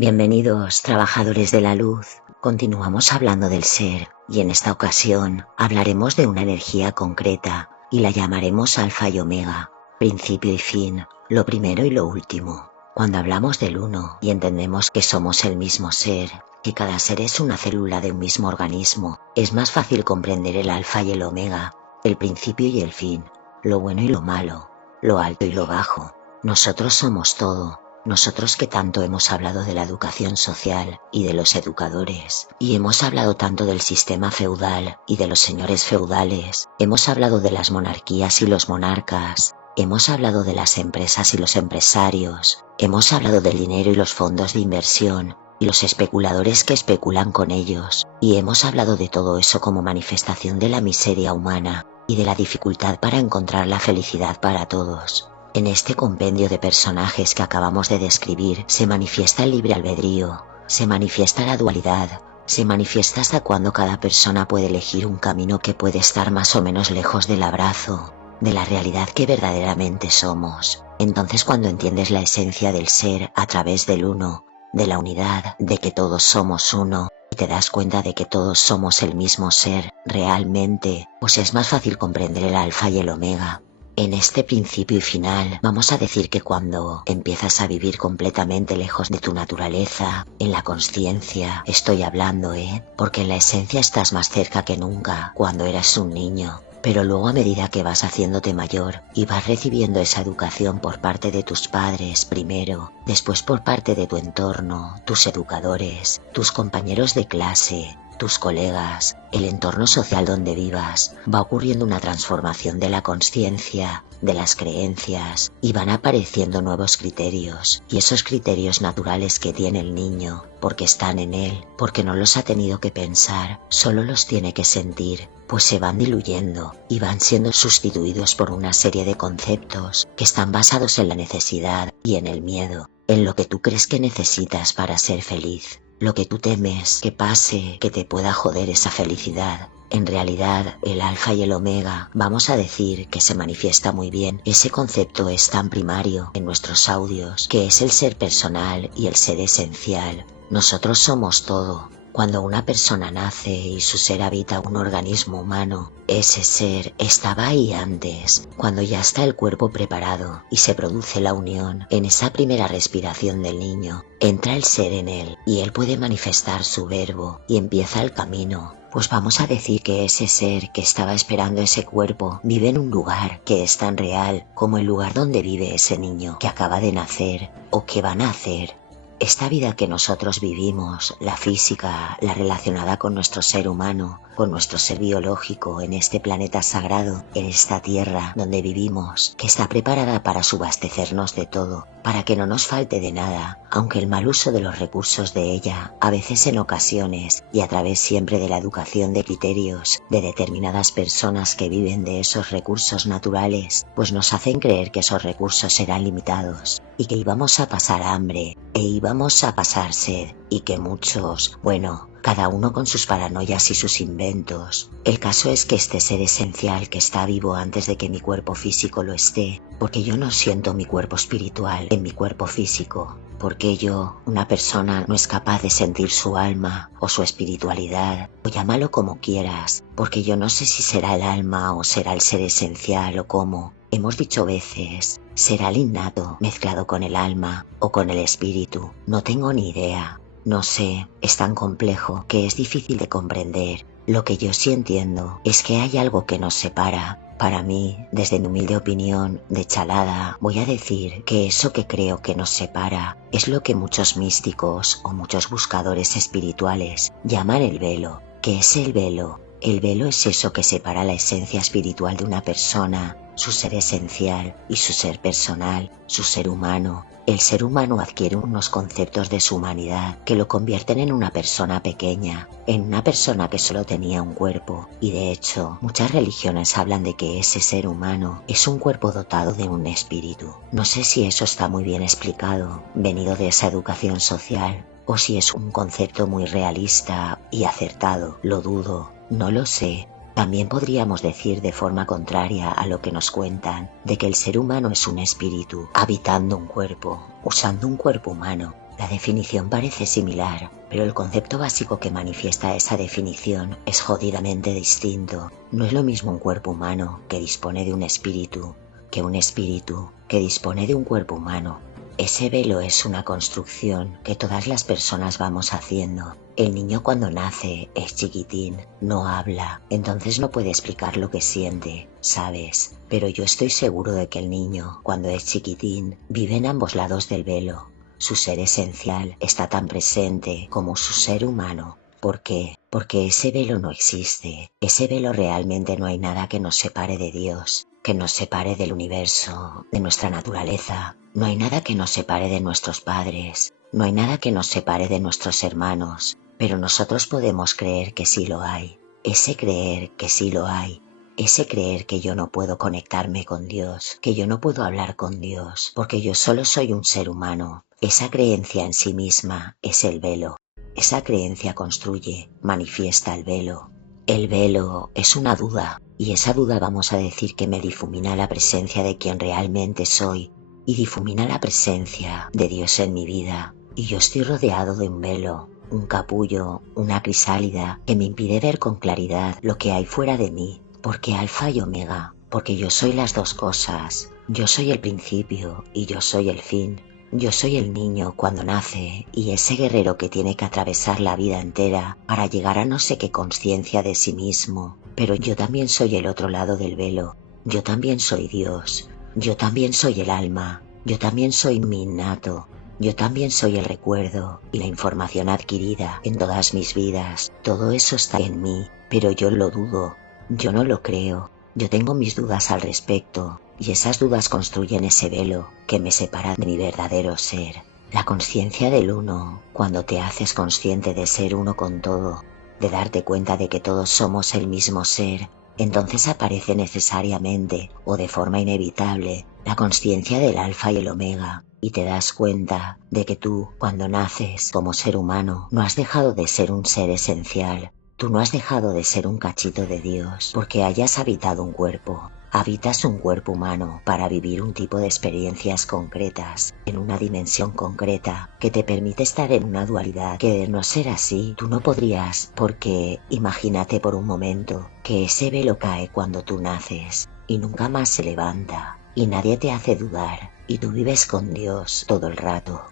Bienvenidos, trabajadores de la luz. Continuamos hablando del ser, y en esta ocasión hablaremos de una energía concreta, y la llamaremos alfa y omega, principio y fin, lo primero y lo último. Cuando hablamos del uno y entendemos que somos el mismo ser, que cada ser es una célula de un mismo organismo, es más fácil comprender el alfa y el omega, el principio y el fin, lo bueno y lo malo, lo alto y lo bajo. Nosotros somos todo. Nosotros que tanto hemos hablado de la educación social y de los educadores, y hemos hablado tanto del sistema feudal y de los señores feudales, hemos hablado de las monarquías y los monarcas, hemos hablado de las empresas y los empresarios, hemos hablado del dinero y los fondos de inversión, y los especuladores que especulan con ellos, y hemos hablado de todo eso como manifestación de la miseria humana y de la dificultad para encontrar la felicidad para todos. En este compendio de personajes que acabamos de describir se manifiesta el libre albedrío, se manifiesta la dualidad, se manifiesta hasta cuando cada persona puede elegir un camino que puede estar más o menos lejos del abrazo, de la realidad que verdaderamente somos. Entonces, cuando entiendes la esencia del ser a través del uno, de la unidad, de que todos somos uno, y te das cuenta de que todos somos el mismo ser realmente, pues es más fácil comprender el alfa y el omega. En este principio y final vamos a decir que cuando empiezas a vivir completamente lejos de tu naturaleza, en la consciencia, estoy hablando, porque en la esencia estás más cerca que nunca cuando eras un niño. Pero luego a medida que vas haciéndote mayor y vas recibiendo esa educación por parte de tus padres primero, después por parte de tu entorno, tus educadores, tus compañeros de clase, tus colegas, el entorno social donde vivas, va ocurriendo una transformación de la consciencia, de las creencias, y van apareciendo nuevos criterios, y esos criterios naturales que tiene el niño, porque están en él, porque no los ha tenido que pensar, solo los tiene que sentir, pues se van diluyendo y van siendo sustituidos por una serie de conceptos que están basados en la necesidad y en el miedo, en lo que tú crees que necesitas para ser feliz. Lo que tú temes que pase, que te pueda joder esa felicidad. En realidad, el alfa y el omega, vamos a decir que se manifiesta muy bien. Ese concepto es tan primario en nuestros audios, que es el ser personal y el ser esencial. Nosotros somos todo. Cuando una persona nace y su ser habita un organismo humano, ese ser estaba ahí antes, cuando ya está el cuerpo preparado y se produce la unión. En esa primera respiración del niño, entra el ser en él y él puede manifestar su verbo y empieza el camino. Pues vamos a decir que ese ser que estaba esperando ese cuerpo vive en un lugar que es tan real como el lugar donde vive ese niño que acaba de nacer o que va a nacer. Esta vida que nosotros vivimos, la física, la relacionada con nuestro ser humano, con nuestro ser biológico en este planeta sagrado, en esta tierra donde vivimos, que está preparada para subastecernos de todo, para que no nos falte de nada, aunque el mal uso de los recursos de ella, a veces en ocasiones, y a través siempre de la educación de criterios de determinadas personas que viven de esos recursos naturales, pues nos hacen creer que esos recursos serán limitados, y que íbamos a pasar hambre, e íbamos a pasar sed, y que muchos, bueno, cada uno con sus paranoias y sus inventos. El caso es que este ser esencial que está vivo antes de que mi cuerpo físico lo esté, porque yo no siento mi cuerpo espiritual en mi cuerpo físico, porque yo, una persona, no es capaz de sentir su alma o su espiritualidad, o llámalo como quieras, porque yo no sé si será el alma o será el ser esencial o cómo. Hemos dicho veces, será el innato mezclado con el alma o con el espíritu, no tengo ni idea. No sé, es tan complejo que es difícil de comprender. Lo que yo sí entiendo es que hay algo que nos separa. Para mí, desde mi humilde opinión de chalada, voy a decir que eso que creo que nos separa es lo que muchos místicos o muchos buscadores espirituales llaman el velo. ¿Qué es el velo? El velo es eso que separa la esencia espiritual de una persona, su ser esencial y su ser personal, su ser humano. El ser humano adquiere unos conceptos de su humanidad que lo convierten en una persona pequeña, en una persona que solo tenía un cuerpo, y de hecho muchas religiones hablan de que ese ser humano es un cuerpo dotado de un espíritu. No sé si eso está muy bien explicado, venido de esa educación social, o si es un concepto muy realista y acertado, lo dudo, no lo sé. También podríamos decir de forma contraria a lo que nos cuentan, de que el ser humano es un espíritu habitando un cuerpo, usando un cuerpo humano. La definición parece similar, pero el concepto básico que manifiesta esa definición es jodidamente distinto. No es lo mismo un cuerpo humano que dispone de un espíritu, que un espíritu que dispone de un cuerpo humano. Ese velo es una construcción que todas las personas vamos haciendo. El niño cuando nace es chiquitín, no habla, entonces no puede explicar lo que siente, ¿sabes? Pero yo estoy seguro de que el niño, cuando es chiquitín, vive en ambos lados del velo. Su ser esencial está tan presente como su ser humano. ¿Por qué? Porque ese velo no existe. Ese velo realmente no hay nada que nos separe de Dios, que nos separe del universo, de nuestra naturaleza. No hay nada que nos separe de nuestros padres. No hay nada que nos separe de nuestros hermanos. Pero nosotros podemos creer que sí lo hay. Ese creer que sí lo hay. Ese creer que yo no puedo conectarme con Dios, que yo no puedo hablar con Dios, porque yo solo soy un ser humano. Esa creencia en sí misma es el velo. Esa creencia construye, manifiesta el velo. El velo es una duda, y esa duda vamos a decir que me difumina la presencia de quien realmente soy, y difumina la presencia de Dios en mi vida. Y yo estoy rodeado de un velo, un capullo, una crisálida, que me impide ver con claridad lo que hay fuera de mí. Porque alfa y omega, porque yo soy las dos cosas. Yo soy el principio y yo soy el fin. Yo soy el niño cuando nace y ese guerrero que tiene que atravesar la vida entera para llegar a no sé qué conciencia de sí mismo. Pero yo también soy el otro lado del velo. Yo también soy Dios. Yo también soy el alma. Yo también soy mi innato. Yo también soy el recuerdo y la información adquirida en todas mis vidas. Todo eso está en mí, pero yo lo dudo. Yo no lo creo. Yo tengo mis dudas al respecto, y esas dudas construyen ese velo que me separa de mi verdadero ser. La conciencia del uno, cuando te haces consciente de ser uno con todo, de darte cuenta de que todos somos el mismo ser, entonces aparece necesariamente, o de forma inevitable, la conciencia del alfa y el omega, y te das cuenta de que tú, cuando naces como ser humano, no has dejado de ser un ser esencial. Tú no has dejado de ser un cachito de Dios porque hayas habitado un cuerpo. Habitas un cuerpo humano para vivir un tipo de experiencias concretas, en una dimensión concreta, que te permite estar en una dualidad que de no ser así, tú no podrías, porque imagínate por un momento que ese velo cae cuando tú naces y nunca más se levanta y nadie te hace dudar. Y tú vives con Dios todo el rato.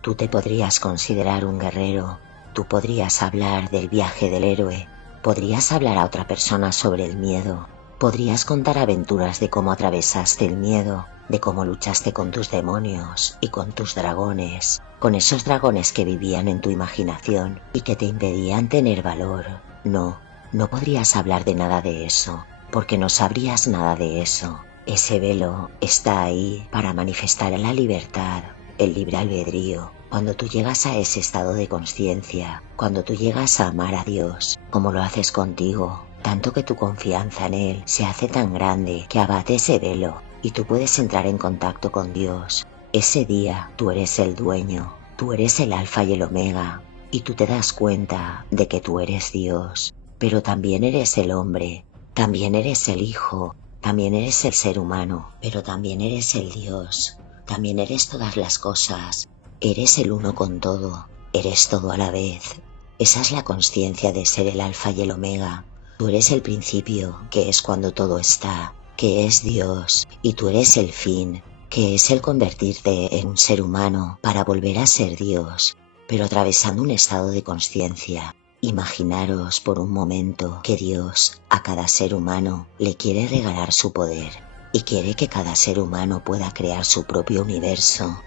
Tú te podrías considerar un guerrero. Tú podrías hablar del viaje del héroe, podrías hablar a otra persona sobre el miedo, podrías contar aventuras de cómo atravesaste el miedo, de cómo luchaste con tus demonios y con tus dragones, con esos dragones que vivían en tu imaginación y que te impedían tener valor. No, no podrías hablar de nada de eso, porque no sabrías nada de eso. Ese velo está ahí para manifestar la libertad, el libre albedrío. Cuando tú llegas a ese estado de conciencia, cuando tú llegas a amar a Dios, como lo haces contigo, tanto que tu confianza en Él se hace tan grande que abate ese velo y tú puedes entrar en contacto con Dios. Ese día tú eres el dueño, tú eres el alfa y el omega, y tú te das cuenta de que tú eres Dios, pero también eres el hombre, también eres el hijo, también eres el ser humano, pero también eres el Dios, también eres todas las cosas. Eres el uno con todo, eres todo a la vez. Esa es la conciencia de ser el alfa y el omega. Tú eres el principio, que es cuando todo está, que es Dios, y tú eres el fin, que es el convertirte en un ser humano para volver a ser Dios, pero atravesando un estado de conciencia. Imaginaros por un momento que Dios a cada ser humano le quiere regalar su poder y quiere que cada ser humano pueda crear su propio universo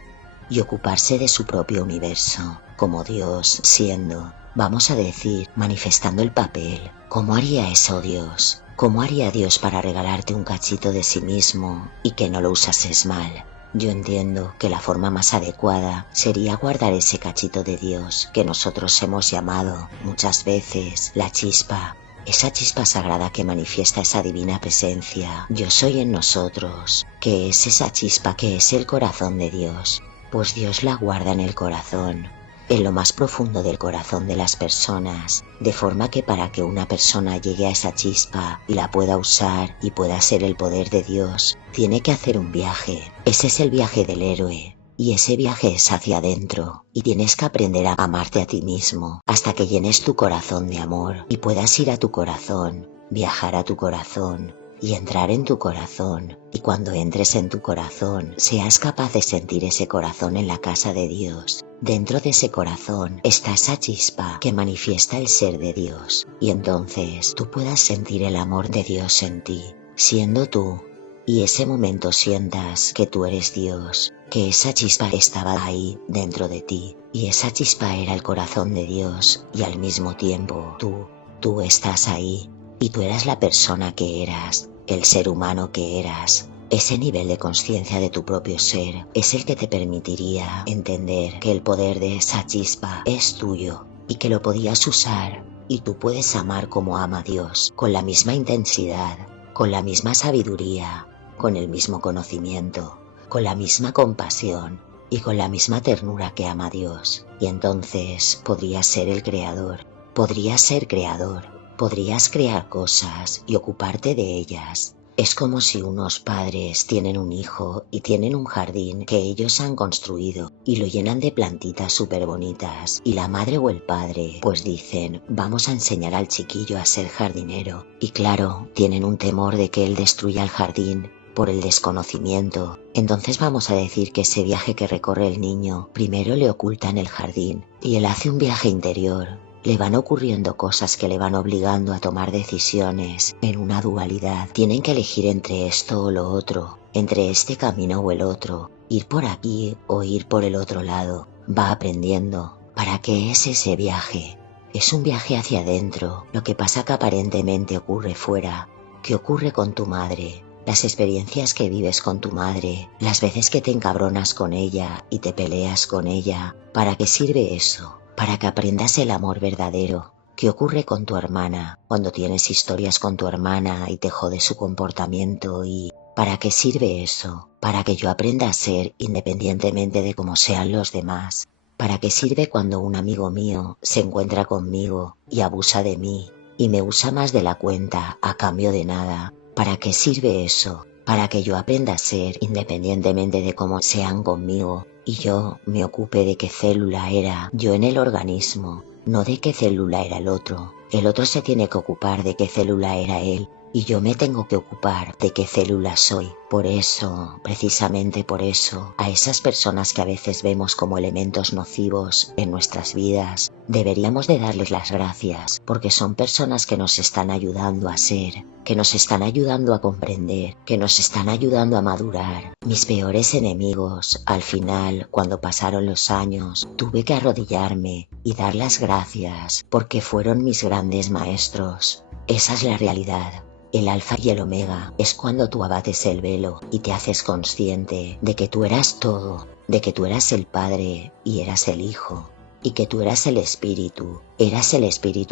y ocuparse de su propio universo, como Dios siendo, vamos a decir, manifestando el papel. ¿Cómo haría eso Dios? ¿Cómo haría Dios para regalarte un cachito de sí mismo y que no lo usases mal? Yo entiendo que la forma más adecuada sería guardar ese cachito de Dios que nosotros hemos llamado muchas veces la chispa. Esa chispa sagrada que manifiesta esa divina presencia, yo soy en nosotros, que es esa chispa que es el corazón de Dios. Pues Dios la guarda en el corazón, en lo más profundo del corazón de las personas, de forma que para que una persona llegue a esa chispa y la pueda usar y pueda ser el poder de Dios, tiene que hacer un viaje. Ese es el viaje del héroe. Y ese viaje es hacia adentro, y tienes que aprender a amarte a ti mismo, hasta que llenes tu corazón de amor, y puedas ir a tu corazón, viajar a tu corazón, y entrar en tu corazón, y cuando entres en tu corazón, seas capaz de sentir ese corazón en la casa de Dios. Dentro de ese corazón está esa chispa que manifiesta el ser de Dios, y entonces tú puedas sentir el amor de Dios en ti, siendo tú. Y ese momento sientas que tú eres Dios, que esa chispa estaba ahí dentro de ti, y esa chispa era el corazón de Dios, y al mismo tiempo tú estás ahí, y tú eras la persona que eras, el ser humano que eras. Ese nivel de conciencia de tu propio ser es el que te permitiría entender que el poder de esa chispa es tuyo, y que lo podías usar, y tú puedes amar como ama Dios, con la misma intensidad, con la misma sabiduría, con el mismo conocimiento, con la misma compasión y con la misma ternura que ama Dios. Y entonces podrías ser el creador, podrías ser creador, podrías crear cosas y ocuparte de ellas. Es como si unos padres tienen un hijo y tienen un jardín que ellos han construido y lo llenan de plantitas súper bonitas, y la madre o el padre pues dicen, vamos a enseñar al chiquillo a ser jardinero, y claro, tienen un temor de que él destruya el jardín por el desconocimiento. Entonces vamos a decir que ese viaje que recorre el niño primero le oculta en el jardín, y él hace un viaje interior. Le van ocurriendo cosas que le van obligando a tomar decisiones en una dualidad. Tienen que elegir entre esto o lo otro, entre este camino o el otro, ir por aquí o ir por el otro lado. Va aprendiendo. ¿Para qué es ese viaje? Es un viaje hacia adentro. Lo que pasa que aparentemente ocurre fuera. ¿Qué ocurre con tu madre? Las experiencias que vives con tu madre, las veces que te encabronas con ella y te peleas con ella. ¿Para qué sirve eso? Para que aprendas el amor verdadero. ¿Qué ocurre con tu hermana cuando tienes historias con tu hermana y te jode su comportamiento? ¿Y para qué sirve eso? Para que yo aprenda a ser independientemente de cómo sean los demás. ¿Para qué sirve cuando un amigo mío se encuentra conmigo y abusa de mí y me usa más de la cuenta a cambio de nada? ¿Para qué sirve eso? Para que yo aprenda a ser independientemente de cómo sean conmigo, y yo me ocupe de qué célula era yo en el organismo, no de qué célula era el otro. El otro se tiene que ocupar de qué célula era él, y yo me tengo que ocupar de qué célula soy. Por eso, precisamente por eso, a esas personas que a veces vemos como elementos nocivos en nuestras vidas, deberíamos de darles las gracias, porque son personas que nos están ayudando a ser, que nos están ayudando a comprender, que nos están ayudando a madurar. Mis peores enemigos, al final, cuando pasaron los años, tuve que arrodillarme y dar las gracias, porque fueron mis grandes maestros. Esa es la realidad. El alfa y el omega es cuando tú abates el velo y te haces consciente de que tú eras todo, de que tú eras el Padre y eras el Hijo, y que tú eras el Espíritu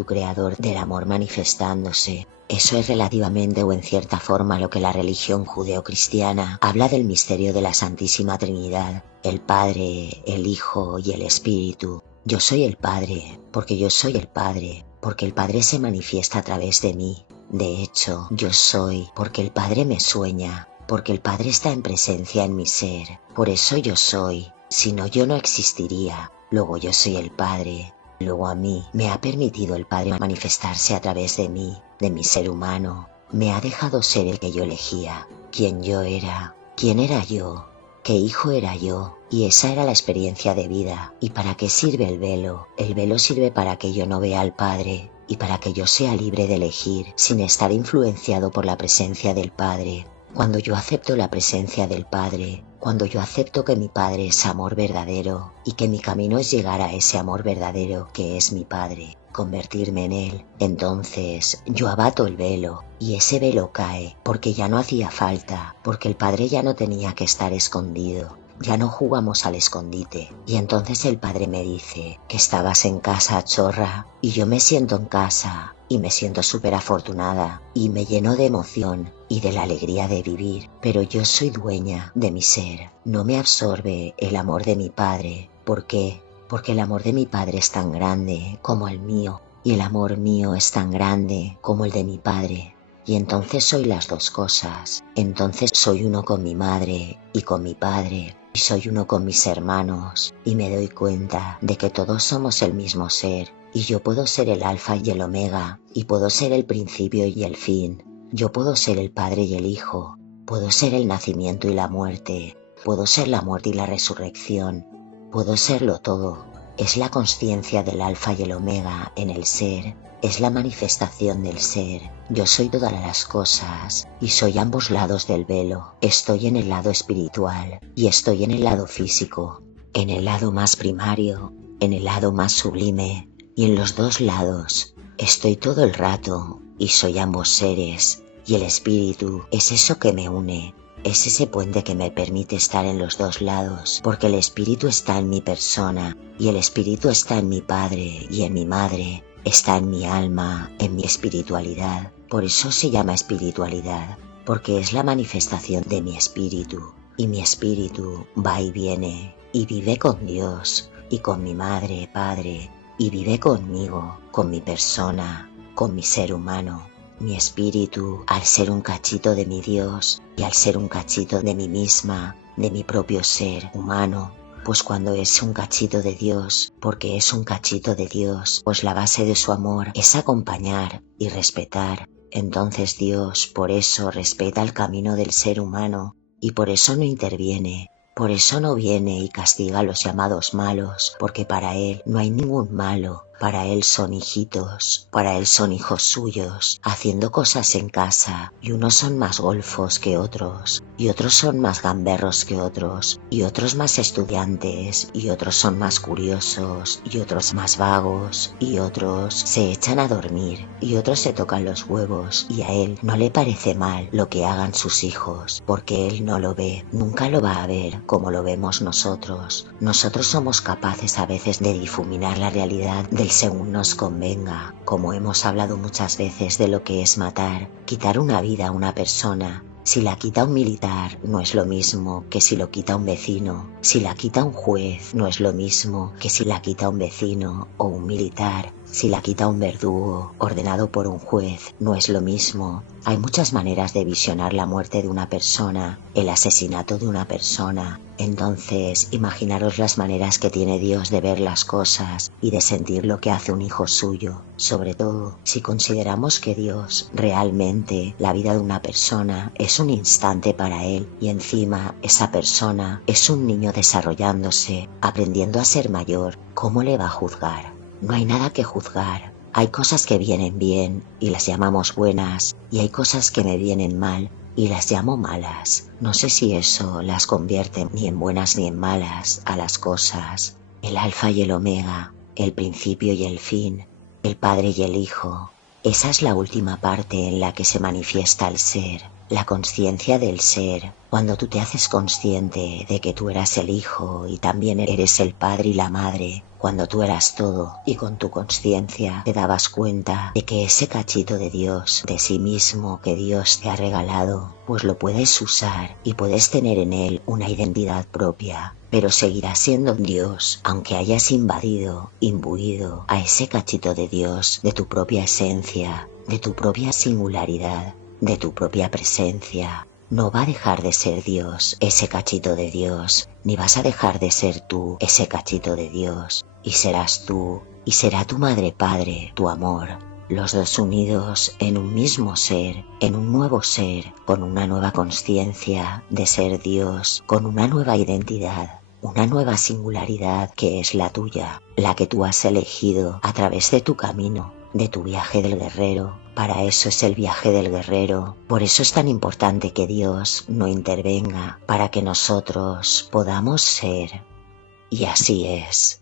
creador del amor manifestándose. Eso es relativamente o en cierta forma lo que la religión judeocristiana habla del misterio de la Santísima Trinidad, el Padre, el Hijo y el Espíritu. Yo soy el Padre, porque yo soy el Padre, porque el Padre se manifiesta a través de mí. De hecho, yo soy porque el Padre me sueña, porque el Padre está en presencia en mi ser. Por eso yo soy, si no yo no existiría. Luego yo soy el Padre. Luego a mí me ha permitido el Padre manifestarse a través de mí, de mi ser humano. Me ha dejado ser el que yo elegía, quién yo era, quién era yo, qué hijo era yo. Y esa era la experiencia de vida. ¿Y para qué sirve el velo? El velo sirve para que yo no vea al Padre y para que yo sea libre de elegir sin estar influenciado por la presencia del Padre. Cuando yo acepto la presencia del Padre, cuando yo acepto que mi Padre es amor verdadero y que mi camino es llegar a ese amor verdadero que es mi Padre, convertirme en Él, entonces yo abato el velo y ese velo cae porque ya no hacía falta, porque el Padre ya no tenía que estar escondido. Ya no jugamos al escondite. Y entonces el Padre me dice que estabas en casa, chorra, y yo me siento en casa y me siento súper afortunada y me lleno de emoción y de la alegría de vivir. Pero yo soy dueña de mi ser. No me absorbe el amor de mi Padre. ¿Por qué? Porque el amor de mi Padre es tan grande como el mío y el amor mío es tan grande como el de mi Padre. Y entonces soy las dos cosas. Entonces soy uno con mi madre y con mi padre. y soy uno con mis hermanos, y me doy cuenta de que todos somos el mismo ser, y yo puedo ser el alfa y el omega, y puedo ser el principio y el fin. Yo puedo ser el Padre y el Hijo, puedo ser el nacimiento y la muerte, puedo ser la muerte y la resurrección, puedo serlo todo. Es la consciencia del alfa y el omega en el ser, es la manifestación del ser. Yo soy todas las cosas y soy ambos lados del velo. Estoy en el lado espiritual y estoy en el lado físico, en el lado más primario, en el lado más sublime y en los dos lados. Estoy todo el rato y soy ambos seres y el espíritu es eso que me une. Es ese puente que me permite estar en los dos lados, porque el espíritu está en mi persona, y el espíritu está en mi padre y en mi madre, está en mi alma, en mi espiritualidad. Por eso se llama espiritualidad, porque es la manifestación de mi espíritu, y mi espíritu va y viene, y vive con Dios, y con mi madre, padre, y vive conmigo, con mi persona, con mi ser humano. Mi espíritu, al ser un cachito de mi Dios y al ser un cachito de mí misma, de mi propio ser humano, pues cuando es un cachito de Dios, porque es un cachito de Dios, pues la base de su amor es acompañar y respetar. Entonces Dios por eso respeta el camino del ser humano y por eso no interviene. Por eso no viene y castiga a los llamados malos, porque para Él no hay ningún malo, para Él son hijitos, para Él son hijos suyos, haciendo cosas en casa, y unos son más golfos que otros, y otros son más gamberros que otros, y otros más estudiantes, y otros son más curiosos, y otros más vagos, y otros se echan a dormir, y otros se tocan los huevos, y a Él no le parece mal lo que hagan sus hijos, porque Él no lo ve, nunca lo va a ver como lo vemos nosotros. Nosotros somos capaces a veces de difuminar la realidad del según nos convenga, como hemos hablado muchas veces de lo que es matar, quitar una vida a una persona. Si la quita un militar no es lo mismo que si lo quita un vecino. Si la quita un juez no es lo mismo que si la quita un vecino o un militar. Si la quita un verdugo ordenado por un juez no es lo mismo. Hay muchas maneras de visionar la muerte de una persona, el asesinato de una persona. Entonces, imaginaros las maneras que tiene Dios de ver las cosas y de sentir lo que hace un hijo suyo. Sobre todo, si consideramos que Dios realmente, la vida de una persona, es un instante para Él y encima esa persona es un niño desarrollándose, aprendiendo a ser mayor, ¿cómo le va a juzgar? No hay nada que juzgar. Hay cosas que vienen bien y las llamamos buenas y hay cosas que me vienen mal y las llamo malas. No sé si eso las convierte ni en buenas ni en malas a las cosas. El alfa y el omega, el principio y el fin, el Padre y el Hijo. Esa es la última parte en la que se manifiesta el ser, la consciencia del ser. Cuando tú te haces consciente de que tú eras el Hijo y también eres el Padre y la Madre, cuando tú eras todo y con tu consciencia te dabas cuenta de que ese cachito de Dios, de sí mismo que Dios te ha regalado, pues lo puedes usar y puedes tener en él una identidad propia, pero seguirás siendo Dios, aunque hayas imbuido a ese cachito de Dios, de tu propia esencia, de tu propia singularidad, de tu propia presencia. No va a dejar de ser Dios ese cachito de Dios, ni vas a dejar de ser tú ese cachito de Dios, y serás tú, y será tu madre padre, tu amor, los dos unidos en un mismo ser, en un nuevo ser, con una nueva consciencia de ser Dios, con una nueva identidad, una nueva singularidad que es la tuya, la que tú has elegido a través de tu camino, de tu viaje del guerrero. Para eso es el viaje del guerrero. Por eso es tan importante que Dios no intervenga, para que nosotros podamos ser. Y así es.